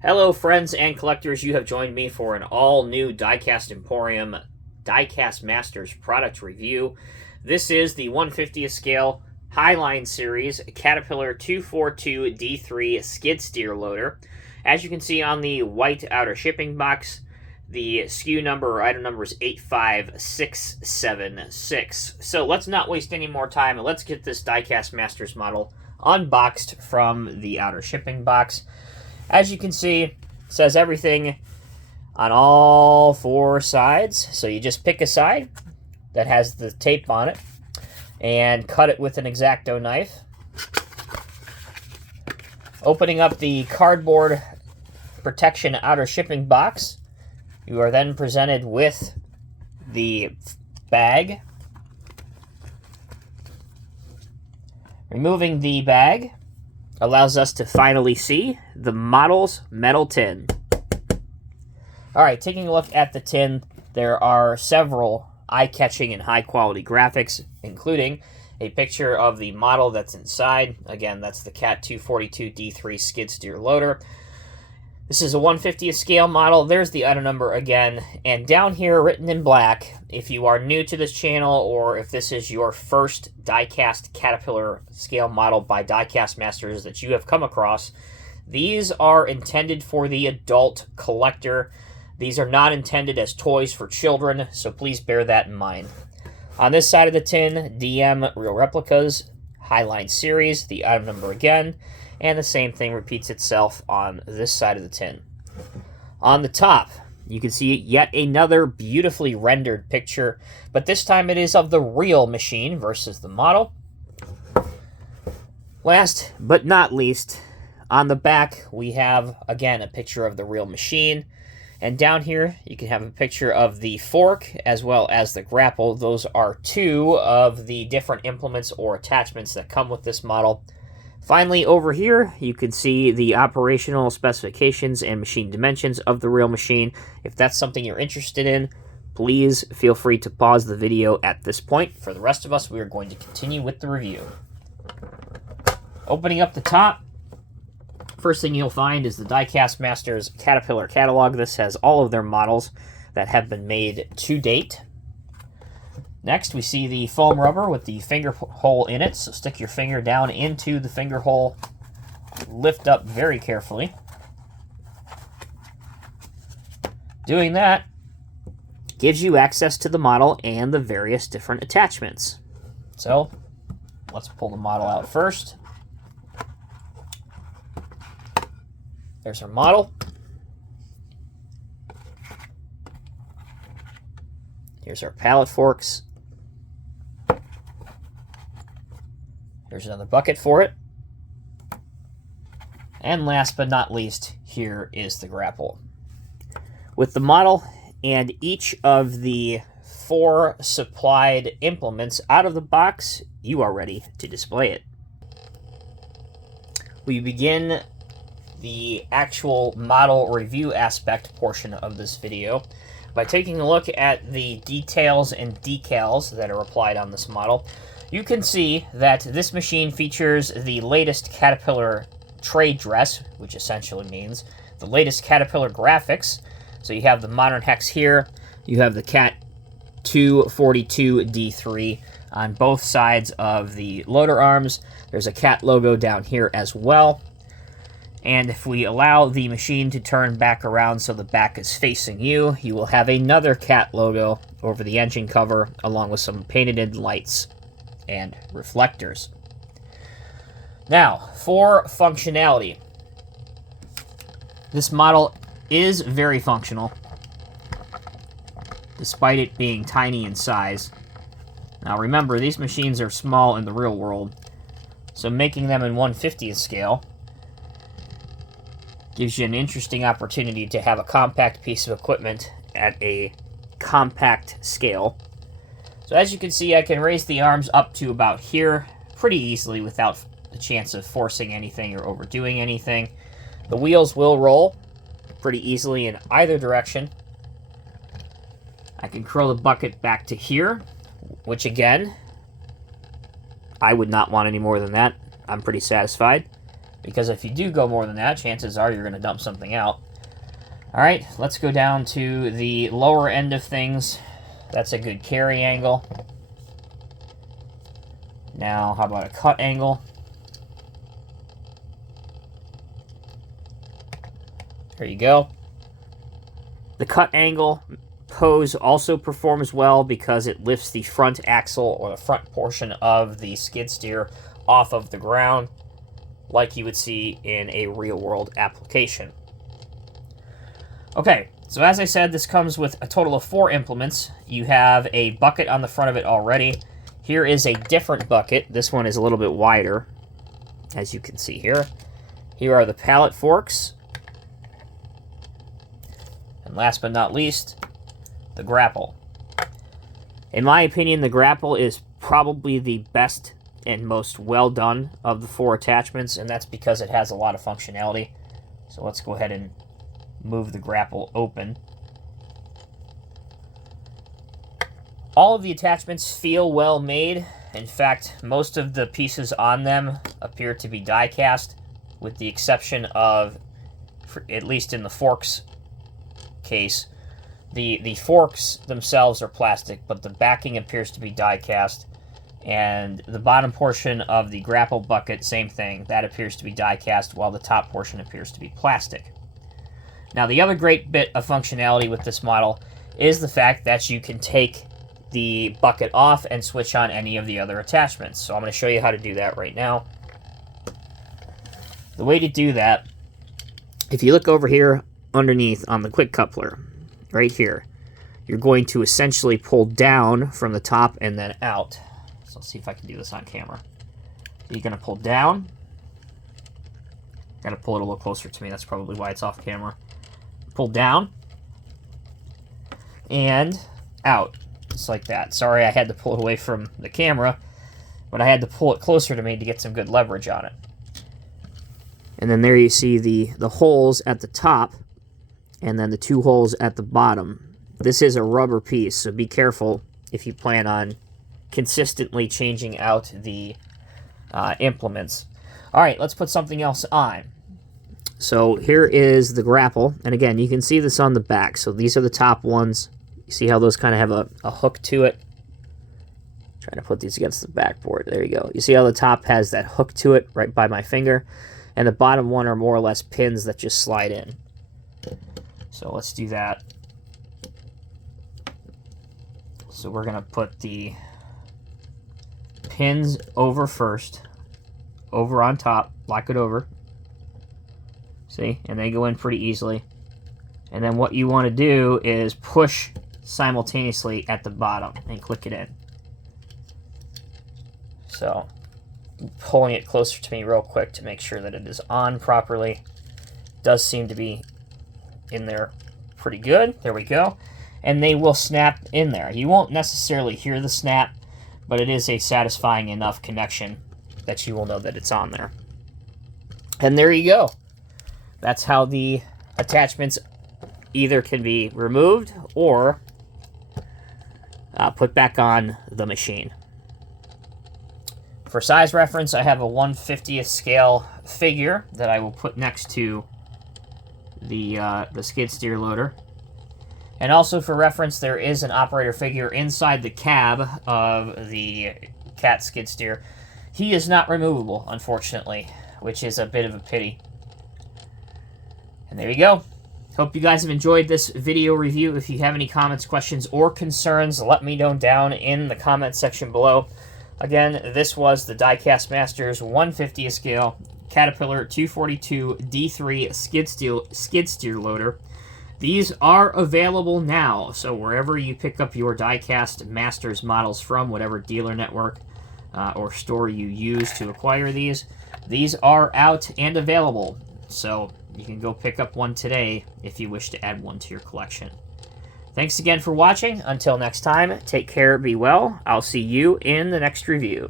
Hello, friends and collectors. You have joined me for an all-new Diecast Emporium Diecast Masters product review. This is the 1/50th scale Highline Series Caterpillar 242 D3 skid steer loader. As you can see on the white outer shipping box, the SKU number or item number is 85676. So let's not waste any more time and let's get this Diecast Masters model unboxed from the outer shipping box. As you can see, it says everything on all four sides. So you just pick a side that has the tape on it and cut it with an X-Acto knife. Opening up the cardboard protection outer shipping box, you are then presented with the bag. Removing the bag allows us to finally see the model's metal tin. Alright, taking a look at the tin, there are several eye-catching and high-quality graphics, including a picture of the model that's inside. Again, that's the Cat 242 D3 skid steer loader. This is a 1/50th scale model. There's the item number again. And down here, written in black, if you are new to this channel or if this is your first Diecast Caterpillar scale model by Diecast Masters that you have come across, these are intended for the adult collector. These are not intended as toys for children, so please bear that in mind. On this side of the tin, DM Real Replicas, Highline Series, the item number again, and the same thing repeats itself on this side of the tin. On the top, you can see yet another beautifully rendered picture, but this time it is of the real machine versus the model. Last but not least, on the back we have, again, a picture of the real machine. And down here, you can have a picture of the fork as well as the grapple. Those are two of the different implements or attachments that come with this model. Finally, over here, you can see the operational specifications and machine dimensions of the real machine. If that's something you're interested in, please feel free to pause the video at this point. For the rest of us, we are going to continue with the review. Opening up the top, first thing you'll find is the Diecast Masters Caterpillar catalog. This has all of their models that have been made to date. Next, we see the foam rubber with the finger hole in it. So stick your finger down into the finger hole, lift up very carefully. Doing that gives you access to the model and the various different attachments. So let's pull the model out first. There's our model. Here's our pallet forks. Here's another bucket for it. And last but not least, here is the grapple. With the model and each of the four supplied implements out of the box, you are ready to display it. We begin the actual model review aspect portion of this video by taking a look at the details and decals that are applied on this model. You can see that this machine features the latest Caterpillar trade dress, which essentially means the latest Caterpillar graphics. So you have the modern hex here, you have the Cat 242 D3 on both sides of the loader arms. There's a Cat logo down here as well. And if we allow the machine to turn back around so the back is facing you, you will have another Cat logo over the engine cover, along with some painted in lights and reflectors. Now, for functionality. This model is very functional, despite it being tiny in size. Now remember, these machines are small in the real world, so making them in 1/50th scale gives you an interesting opportunity to have a compact piece of equipment at a compact scale. So as you can see, I can raise the arms up to about here pretty easily without the chance of forcing anything or overdoing anything. The wheels will roll pretty easily in either direction. I can curl the bucket back to here, which again, I would not want any more than that. I'm pretty satisfied. because if you do go more than that, chances are you're going to dump something out. All right, let's go down to the lower end of things. That's a good carry angle. Now, how about a cut angle? There you go. The cut angle pose also performs well because it lifts the front axle or the front portion of the skid steer off of the ground, like you would see in a real-world application. Okay, so as I said, this comes with a total of 4 implements. You have a bucket on the front of it already. Here is a different bucket. This one is a little bit wider, as you can see here. Here are the pallet forks. And last but not least, the grapple. In my opinion, the grapple is probably the best and most well done of the 4 attachments, and that's because it has a lot of functionality. So let's go ahead and move the grapple open. All of the attachments feel well made. In fact, most of the pieces on them appear to be die cast, with the exception of, at least in the forks case, the forks themselves are plastic, but the backing appears to be die cast, and the bottom portion of the grapple bucket, same thing, that appears to be die cast, while the top portion appears to be plastic. Now, the other great bit of functionality with this model is the fact that you can take the bucket off and switch on any of the other attachments. So I'm going to show you how to do that right now. The way to do that, if you look over here underneath on the quick coupler, right here, you're going to essentially pull down from the top and then out. So let's see if I can do this on camera. You're going to pull down. Got to pull it a little closer to me. That's probably why it's off camera. Pull down and out. Just like that. Sorry, I had to pull it away from the camera, but I had to pull it closer to me to get some good leverage on it. And then there you see the holes at the top, and then the 2 holes at the bottom. This is a rubber piece, so be careful if you plan on consistently changing out the implements. All right, let's put something else on. So here is the grapple, and again, you can see this on the back. So these are the top ones. You see how those kind of have a hook to it? Trying to put these against the backboard. There you go. You see how the top has that hook to it right by my finger? And the bottom one are more or less pins that just slide in. So let's do that. So we're going to put the pins over first, over on top, lock it over. See? And they go in pretty easily. And then what you want to do is push simultaneously at the bottom and click it in. So, pulling it closer to me real quick to make sure that it is on properly. Does seem to be in there pretty good. There we go. And they will snap in there. You won't necessarily hear the snap, but it is a satisfying enough connection that you will know that it's on there. And there you go. That's how the attachments either can be removed or put back on the machine. For size reference, I have a 1/50th scale figure that I will put next to the skid steer loader. And also for reference, there is an operator figure inside the cab of the Cat skid steer. He is not removable, unfortunately, which is a bit of a pity. And there you go. Hope you guys have enjoyed this video review. If you have any comments, questions, or concerns, let me know down in the comment section below. Again, this was the Diecast Masters 1/50th scale Caterpillar 242 D3 skid steer loader. These are available now, so wherever you pick up your Diecast Masters models from, whatever dealer network or store you use to acquire these are out and available. So you can go pick up one today if you wish to add one to your collection. Thanks again for watching. Until next time, take care, be well. I'll see you in the next review.